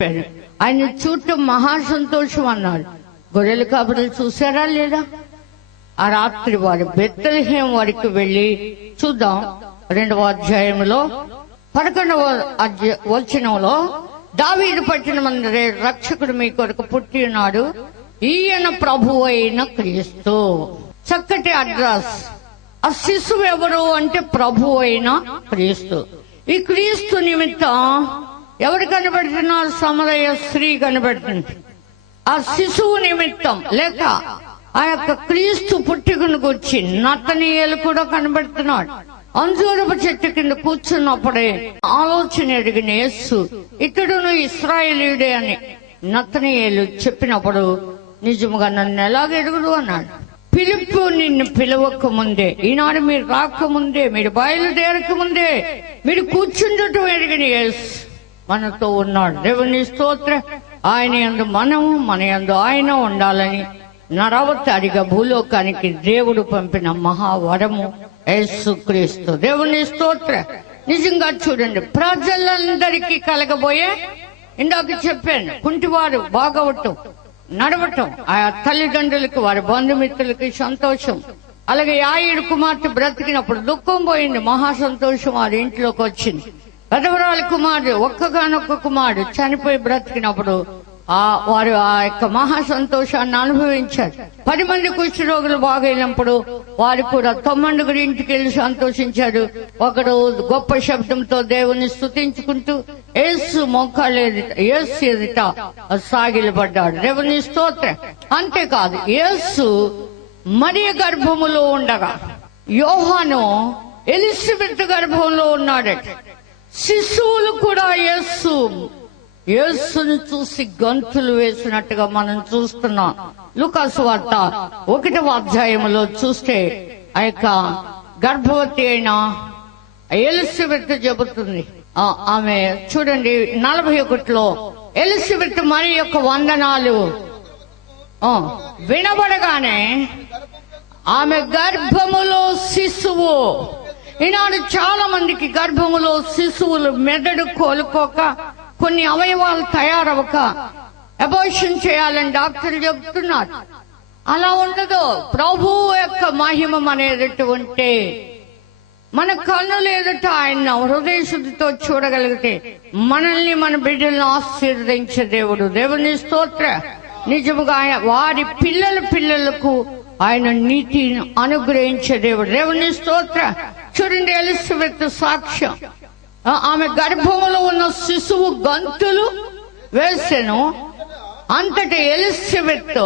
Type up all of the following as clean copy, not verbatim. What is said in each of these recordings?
ఆయన చూడటం మహా సంతోషం అన్నాడు. గొర్రెల కాపరులు చూసారా లేదా? ఆ రాత్రి వారు బెత్లెహేము వరకు వెళ్లి చూద్దాం. 2వ అధ్యాయంలో 11వ వచనంలో, దావీదు పట్టణమందు రక్షకుడు మీ కొరకు పుట్టి ఉన్నాడు, ఈయన ప్రభువు అయిన క్రీస్తు. చక్కటి అడ్రస్. ఆ శిశువు ఎవరు అంటే ప్రభువు అయిన క్రీస్తు. ఈ క్రీస్తు నిమిత్తం ఎవరు కనబడుతున్నారు? సమరయ స్త్రీ కనబడుతుంది. ఆ శిశువు నిమిత్తం లేక ఆ యొక్క క్రీస్తు పుట్టుకను గురించి నతనీయులు కూడా కనబడుతున్నాడు. అంజూరపు చెట్టు కింద కూర్చున్నప్పుడే ఆలోచన ఎదిగిన యేసు, ఇతడును ఇశ్రాయేలీయుడే అని నతనీయులు చెప్పినప్పుడు, నిజముగా నన్ను ఎలాగ ఎదుగుదు అన్నాడు. పిలుపు నిన్ను పిలవక ముందే, ఈనాడు మీరు రాకముందే, మీరు బయలుదేరక ముందే, మీరు కూర్చుండటం ఎదిగిన యేసు మనతో ఉన్నాడు. దేవుని స్తోత్రం. ఆయన యందు మనము, మన యందు ఆయన ఉండాలని నరవతారిగా భూలోకానికి దేవుడు పంపిన మహావరము యేసుక్రీస్తు. దేవుని స్తోత్రం. నిజంగా చూడండి, ప్రజలందరికీ కలగబోయే, ఇందాక చెప్పాను, కుంటివారు బాగవటం, నడవటం, ఆ తల్లిదండ్రులకి వారి బంధుమిత్రులకి సంతోషం. అలాగే యాయిడు కుమార్తె బ్రతికినప్పుడు దుఃఖం పోయింది, మహా సంతోషం వారి ఇంట్లోకి వచ్చింది. పెదవరాలి కుమారుడు, ఒక్కగానొక్క కుమారుడు చనిపోయి బ్రతికినప్పుడు వారు ఆ యొక్క మహా సంతోషాన్ని అనుభవించారు. 10 మంది కుష్ఠరోగులు బాగైనప్పుడు వారు కూడా 9 ఇంటికి వెళ్లి సంతోషించారు. ఒకడు గొప్ప శబ్దంతో దేవుని స్తుతించుకుంటూ యేసు మోకాళ్ళ ఎదుట, యేసు ఎదుట సాగిలపడ్డాడు. దేవుని స్తోత్రం. అంతేకాదు, యేసు మరియ గర్భములో ఉండగా యోహాను ఎలిజబెత్ గర్భంలో ఉన్నాడట. శిశువులు కూడా యేసును చూసి గంతులు వేసినట్టుగా మనం చూస్తున్నాం. లూకాసు వార్త 1వ అధ్యాయంలో చూస్తే ఆ యొక్క గర్భవతి అయిన ఎలిజబెత్ చెబుతుంది. ఆమె చూడండి 41లో, ఎలిజబెత్ మరి యొక్క వందనాలు వినబడగానే ఆమె గర్భములో శిశువు. ఈనాడు చాలా మందికి గర్భములో శిశువులు మెదడు కోలుకోక, కొన్ని అవయవాలు తయారవక అబార్షన్ చేయాలని డాక్టర్లు చెబుతున్నారు. అలా ఉండదు. ప్రభువు యొక్క మహిమ మన ఎదుట ఉంటే, మన కన్నులు ఎదుట ఆయన హృదయ శుద్ధితో చూడగలిగితే, మనల్ని మన బిడ్డలను ఆశీర్వదించే దేవుడు. దేవుని స్తోత్ర. నిజముగా వారి పిల్లలకు ఆయన నీతిని అనుగ్రహించే దేవుడు. దేవుని స్తోత్ర. చూడండి, ఎలిజబెత్ సాక్ష్యం. ఆమె గర్భములో ఉన్న శిశువు గంతులు వేసెను. అంతటి ఎలిజబెత్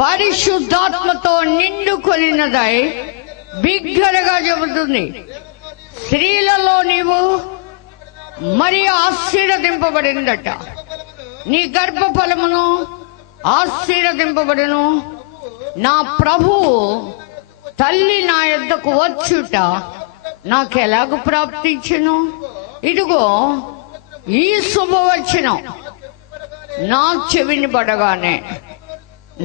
పరిశుద్ధాత్మతో నిండుకొనినదై బిగ్గరగా చెబుతుంది, స్త్రీలలో నీవు మరి ఆశీర్వదింపబడిందట. నీ గర్భఫలమును ఆశీర్వదింపబడును. నా ప్రభువు తల్లి నా యొద్దకు వచ్చుట నాకెలాగూ ప్రాప్తించును. ఇదిగో ఈ శుభవచనం నా చెవిని పడగానే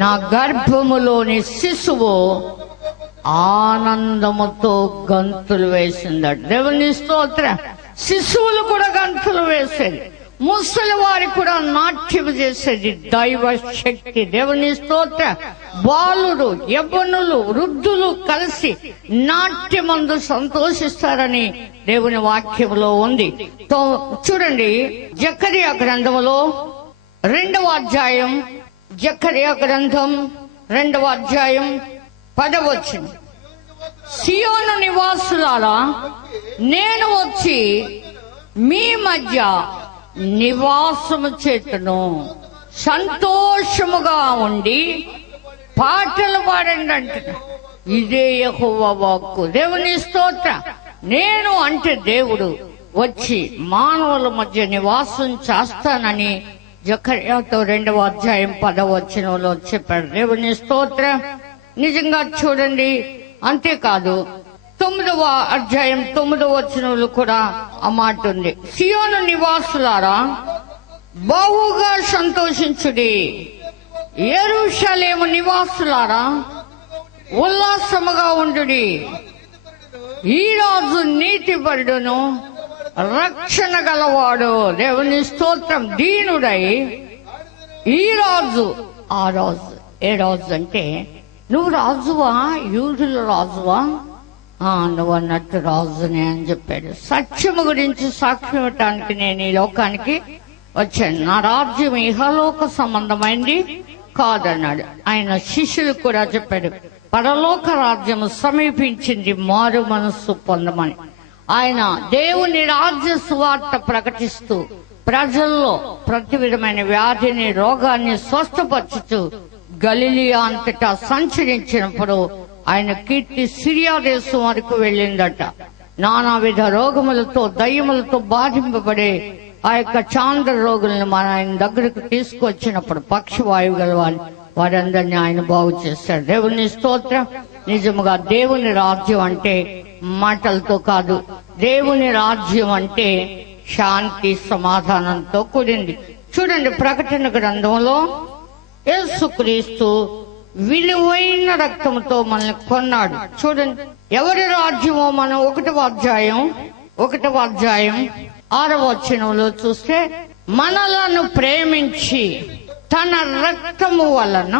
నా గర్భములోని శిశువు ఆనందముతో గంతులు వేసిందట. దేవుని స్తోత్రం. శిశువులు కూడా గంతులు వేసేది, ముసలి వారి కూడా నాట్యం చేసేది దైవ శక్తి. దేవుని స్తోత్ర. బాలురు, యవ్వనులు, వృద్ధులు కలిసి నాట్యమందు సంతోషిస్తారని దేవుని వాక్యంలో ఉంది. చూడండి, జకరియా గ్రంథములో 2వ అధ్యాయం, జకరియా గ్రంథం 2వ అధ్యాయం 10వ వచనం, సియోను నివాసులారా, నేను వచ్చి మీ మధ్య నివాసము చేతును, సంతోషముగా ఉండి పాటలు పాడండి అంటున్నా. ఇదే యెహోవా వాక్కు. దేవుని స్తోత్ర. నేను అంటే దేవుడు వచ్చి మానవుల మధ్య నివాసం చేస్తానని జకర్యాతో 2వ అధ్యాయం 10వ వచనంలో చెప్పాడు. దేవుని స్తోత్ర. నిజంగా చూడండి. అంతేకాదు 9వ అధ్యాయం 9వ వచనంలో కూడా ఆ మాట ఉంది, సియోను నివాసులారా బహుగా సంతోషించుడి, యెరూషలేము నివాసులారా ఉల్లాసముగా ఉండుడి. ఈ రోజు నీతిపరుడును రక్షణ గలవాడు. దేవుని స్తోత్రం. దీనుడై ఈ రాజు ఆ రాజు. ఏ రాజు అంటే, నువ్వు రాజువా, యూదుల రాజువా? నువ్వు అన్నట్టు రాజునే అని చెప్పాడు. సత్యము గురించి సాక్ష్యం ఇవ్వటానికి నేను ఈ లోకానికి వచ్చాను. నా రాజ్యం ఇహలోక సంబంధమైంది కాదన్నాడు. ఆయన శిష్యులు కూడా చెప్పాడు, పరలోక రాజ్యము సమీపించింది, మారు మనస్సు పొందమని. ఆయన దేవుని రాజ్య సువార్త ప్రకటిస్తూ ప్రజల్లో ప్రతి విధమైన వ్యాధిని, రోగాన్ని స్వస్థపరచుతూ గలిలియా అంతటా సంచరించినప్పుడు ఆయన కీర్తి సిరియా దేశం వరకు వెళ్ళిందట. నానావిధ రోగములతో, దయ్యములతో బాధింపబడే ఆ యొక్క చాంద్ర రోగులను మన ఆయన దగ్గరకు తీసుకొచ్చినప్పుడు పక్షవాయువు గల వారందరినీ ఆయన బాగు చేశాడు. దేవుని స్తోత్రం. నిజముగా దేవుని రాజ్యం అంటే మాటలతో కాదు. దేవుని రాజ్యం అంటే శాంతి సమాధానంతో కూడింది. చూడండి, ప్రకటన గ్రంథంలో యేసుక్రీస్తు విలువైన రక్తముతో మనల్ని కొన్నాడు. చూడండి, ఎవరి రాజ్యమో మనం 1వ అధ్యాయం 6వ వచనంలో చూస్తే, మనలను ప్రేమించి తన రక్తము వలన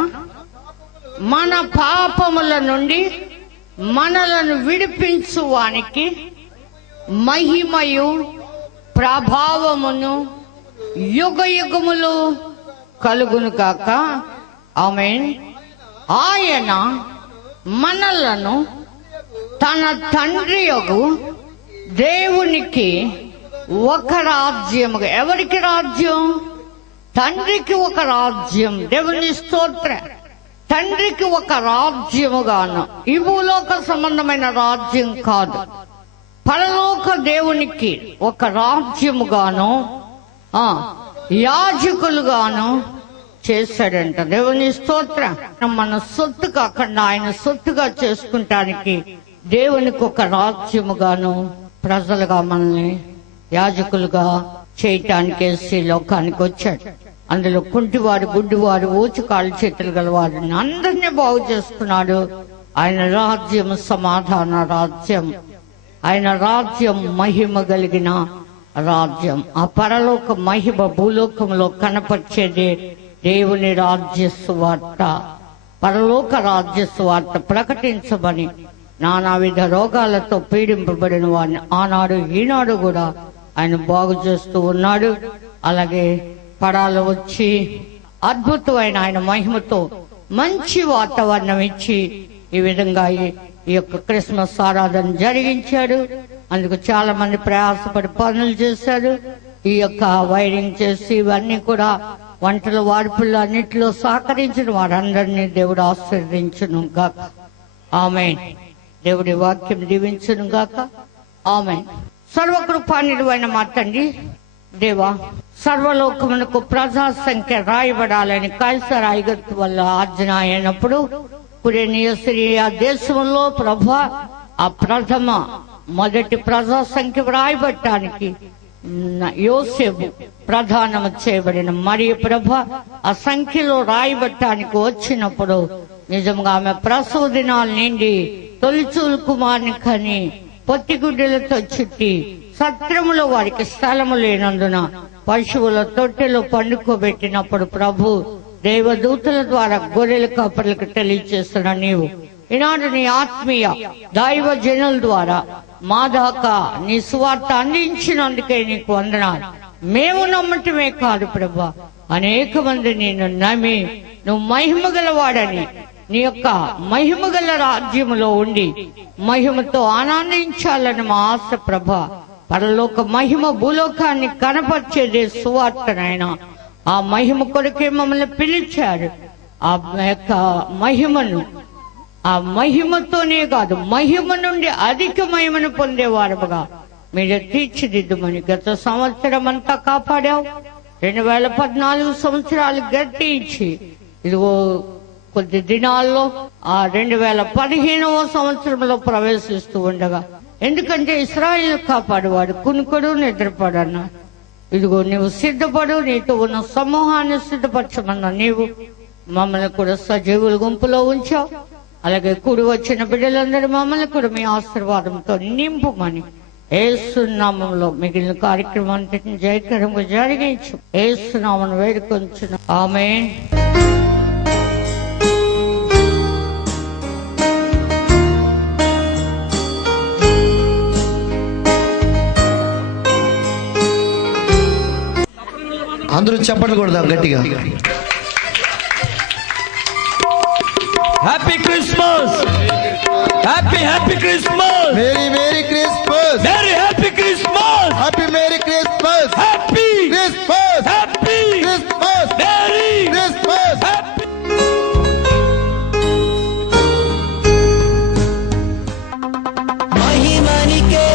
మన పాపముల నుండి మనలను విడిపించువానికి మహిమయు ప్రభావమును యుగ యుగములు కలుగును కాక. ఆమేన్. ఆయన మనలను తన తండ్రి యొగు దేవునికి ఒక రాజ్యముగా. ఎవరికి రాజ్యం? తండ్రికి ఒక రాజ్యం. దేవుని స్తోత్రం. తండ్రికి ఒక రాజ్యముగాను. ఈ భూలోక సంబంధమైన రాజ్యం కాదు, పరలోక దేవునికి ఒక రాజ్యముగాను యాజకులుగాను చేశాడంట. దేవుని స్తోత్రం. మన సొత్తు కాకుండా ఆయన సొత్తుగా చేసుకుంటానికి దేవునికి ఒక రాజ్యముగాను ప్రజలుగా మనల్ని యాజకులుగా చేయటానికి లోకానికి వచ్చాడు. అందులో కుంటివారు, గుడ్డివారు, ఊచకాలు చేతులు గలవారిని అందరినీ బాగు చేసుకున్నాడు. ఆయన రాజ్యం సమాధాన రాజ్యం. ఆయన రాజ్యం మహిమ కలిగిన రాజ్యం. ఆ పరలోక మహిమ భూలోకంలో కనపరిచేదే దేవుని రాజ్య సువార్త. పరలోక రాజ్య సువార్త ప్రకటించమని నానావిధ రోగాలతో పీడింపబడిన వారిని ఆనాడు ఈనాడు కూడా ఆయన బాగు చేస్తూ ఉన్నాడు. అలాగే పడాలు వచ్చి అద్భుతమైన ఆయన మహిమతో మంచి వాతావరణం ఇచ్చి ఈ విధంగా ఈ యొక్క క్రిస్మస్ ఆరాధన జరిగించాడు. అందుకు చాలా మంది ప్రయాసపడి పనులు చేశారు. ఈ యొక్క వైరింగ్ చేసి ఇవన్నీ కూడా వంటల వార్పులు అన్నిటిలో సహకరించిన వారందరినీ దేవుడు ఆశీర్వదించును గాక. ఆమేన్. దేవుడి వాక్యం దీవించును గాక. ఆమేన్. సర్వకృపానిధివైన మా తండ్రి దేవా, సర్వలోకమునకు ప్రజా సంఖ్య రాయబడాలని కైసర్ ఐగుప్తు వల్ల ఆజ్ఞ అయినప్పుడు కురేనియా సిరియా దేశంలో ప్రభా ఆ ప్రథమ మొదటి ప్రజా సంఖ్య వ్రాయబట్టానికి యోసేపు ప్రధానము చేయబడిన మరియు ప్రభ ఆ సంఖ్యలో రాయబట్టానికి వచ్చినప్పుడు నిజంగా ఆమె ప్రసవ దినాలు నిండి తొలిచూలు కుమారుని కని పొత్తిగుడ్డలతో చుట్టి సత్రములో వారికి స్థలము లేనందున పశువుల తొట్టెలో పండుకోబెట్టినప్పుడు ప్రభు దేవదూతల ద్వారా గొర్రెల కాపరులకు తెలియజేస్తున్న నీవు ఈనాడు నీ ఆత్మీయ దైవ జనుల ద్వారా మా దాకా నీ సువార్త అందించినందుకే నీకు వందనాలు. మేము నమ్మటమే కాదు ప్రభా, అనేక మంది నిన్ను నమ్మి నువ్వు మహిమ గలవాడని నీ యొక్క మహిమ గల రాజ్యములో ఉండి మహిమతో ఆనందించాలని మా ఆశ ప్రభా. పరలోక మహిమ భూలోకాన్ని కనపరిచేదే సువార్తనైనా ఆ మహిమ కొరకే మమ్మల్ని పిలిచారు. ఆ యొక్క మహిమను ఆ మహిమతోనే కాదు మహిమ నుండి అధిక మహిమను పొందేవారుగా మీరు తీర్చిదిద్దుమని గత సంవత్సరం అంతా కాపాడావు. 2014 సంవత్సరాలు గట్టి ఇచ్చి ఇదిగో కొద్ది దినాల్లో ఆ 2015వ సంవత్సరంలో ప్రవేశిస్తూ ఉండగా, ఎందుకంటే ఇశ్రాయేలు కాపాడువాడు కునుకుడు నిద్రపడన్నా. ఇదిగో నీవు సిద్ధపడు, నీతో ఉన్న సమూహాన్ని సిద్ధపరచమన్నా నీవు మమ్మల్ని కూడా సజీవుల గుంపులో ఉంచావు. అలాగే కూడి వచ్చిన బిడ్డలందరూ మమ్మల్ని కూడా మీ ఆశీర్వాదంతో నింపుమని యేసు నామములో మిగిలిన కార్యక్రమాన్ని జయకరంగా జరిగించు. యేసు నామమును వేడుకొంచును. ఆమేన్. అందరూ చెప్పండి కొడదాం గట్టిగా. Happy Christmas, happy Christmas, merry Christmas, very happy Christmas, merry Christmas, happy Christmas, happy Christmas, very Christmas. Happy. మహిమనికే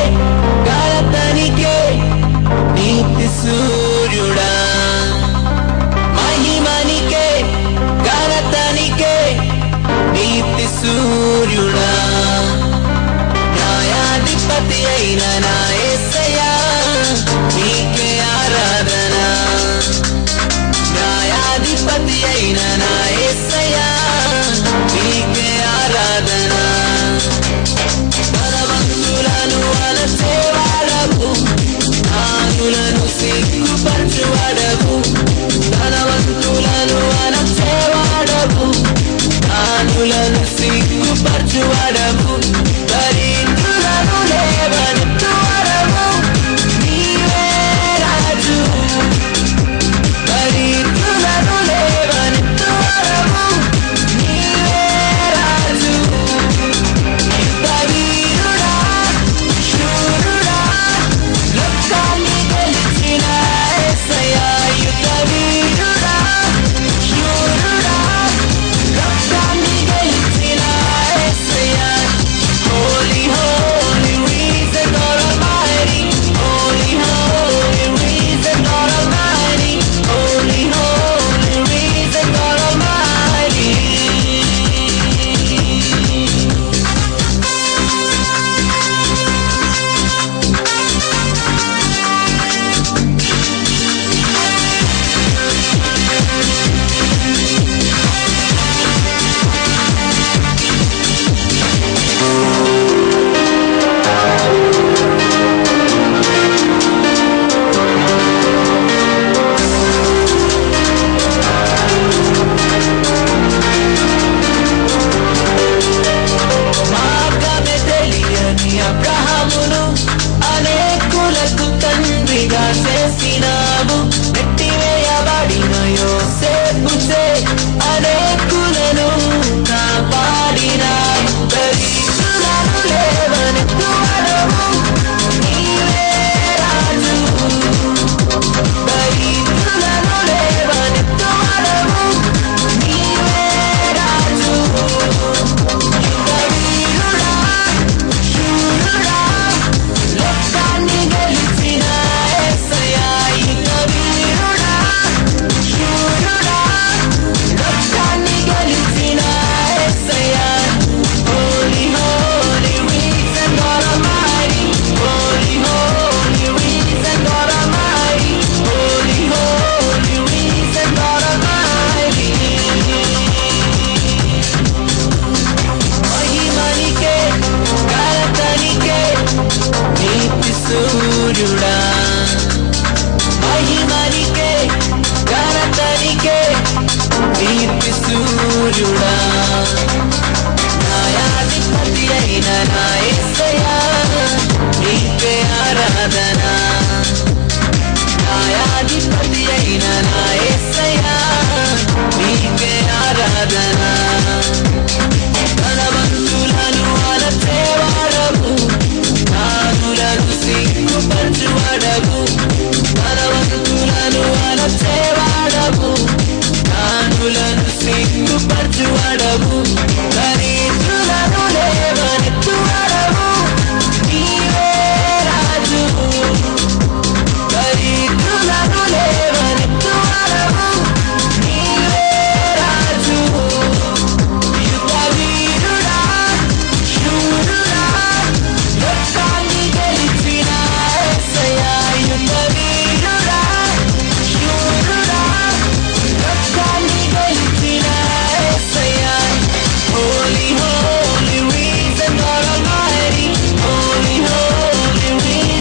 ఘనతనికే నీతి సూర్యుడా, మహిమనికే ఘనతనికే నీతి సూర్యుడా, న్యాయాధిపతి అయిన నాయ